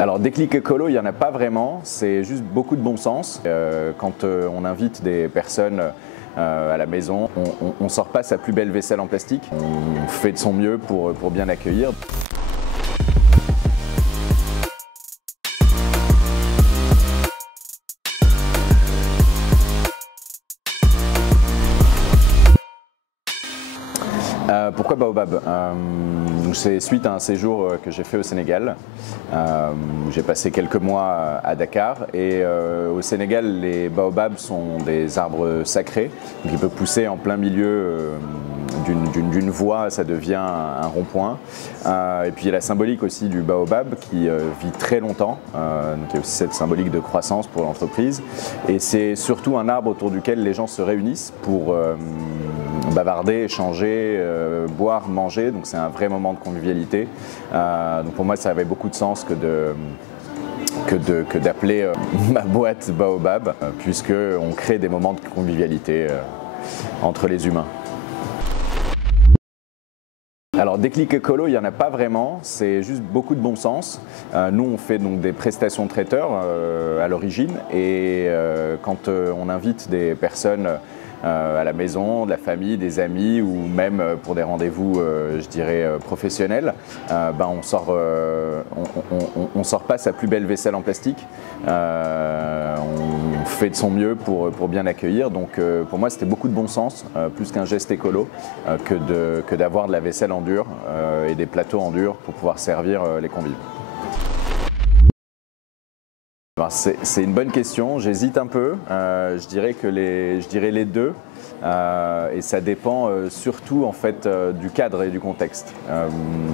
Alors déclic écolo, il n'y en a pas vraiment, c'est juste beaucoup de bon sens. Quand on invite des personnes à la maison, on ne sort pas sa plus belle vaisselle en plastique, on fait de son mieux pour bien accueillir. Pourquoi Baobab? C'est suite à un séjour que j'ai fait au Sénégal. J'ai passé quelques mois à Dakar et au Sénégal, les baobabs sont des arbres sacrés. Donc ils peuvent pousser en plein milieu d'une voie, ça devient un rond-point. Et puis il y a la symbolique aussi du baobab qui vit très longtemps. Donc il y a aussi cette symbolique de croissance pour l'entreprise. Et c'est surtout un arbre autour duquel les gens se réunissent pour bavarder, échanger, boire, manger. Donc c'est un vrai moment de convivialité. Donc pour moi, ça avait beaucoup de sens que d'appeler ma boîte Baobab, puisqu'on crée des moments de convivialité entre les humains. Alors déclic écolo, il n'y en a pas vraiment, c'est juste beaucoup de bon sens. Nous on fait donc des prestations de traiteurs à l'origine et quand on invite des personnes à la maison, de la famille, des amis ou même pour des rendez-vous, je dirais, professionnels, on sort pas sa plus belle vaisselle en plastique. On fait de son mieux pour bien accueillir. Donc pour moi, c'était beaucoup de bon sens, plus qu'un geste écolo, que d'avoir de la vaisselle en dur et des plateaux en dur pour pouvoir servir les convives. C'est une bonne question, j'hésite un peu, je dirais les deux et ça dépend surtout en fait du cadre et du contexte,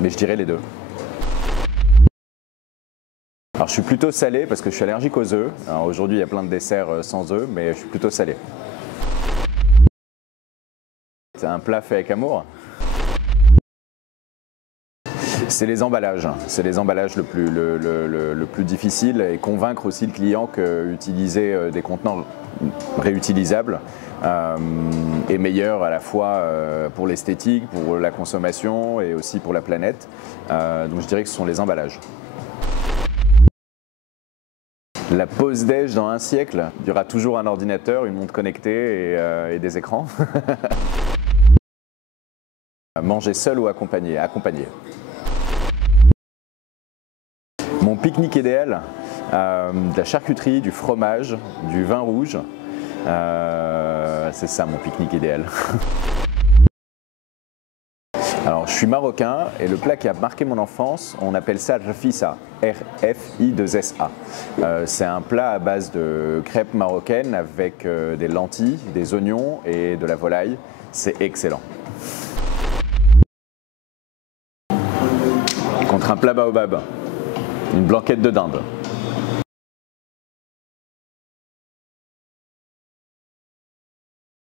mais je dirais les deux. Alors je suis plutôt salé parce que je suis allergique aux œufs. Aujourd'hui il y a plein de desserts sans œufs, mais je suis plutôt salé. C'est un plat fait avec amour. C'est les emballages le plus difficile et convaincre aussi le client qu'utiliser des contenants réutilisables est meilleur à la fois pour l'esthétique, pour la consommation et aussi pour la planète. Donc je dirais que ce sont les emballages. La pause déj dans un siècle, il y aura toujours un ordinateur, une montre connectée et des écrans. Manger seul ou accompagné? Accompagné. Mon pique-nique idéal, de la charcuterie, du fromage, du vin rouge, c'est ça mon pique-nique idéal. Alors je suis marocain et le plat qui a marqué mon enfance, on appelle ça rfissa, R-F-I-2-S-A. C'est un plat à base de crêpes marocaines avec des lentilles, des oignons et de la volaille. C'est excellent. Contre un plat baobab. Une blanquette de dinde.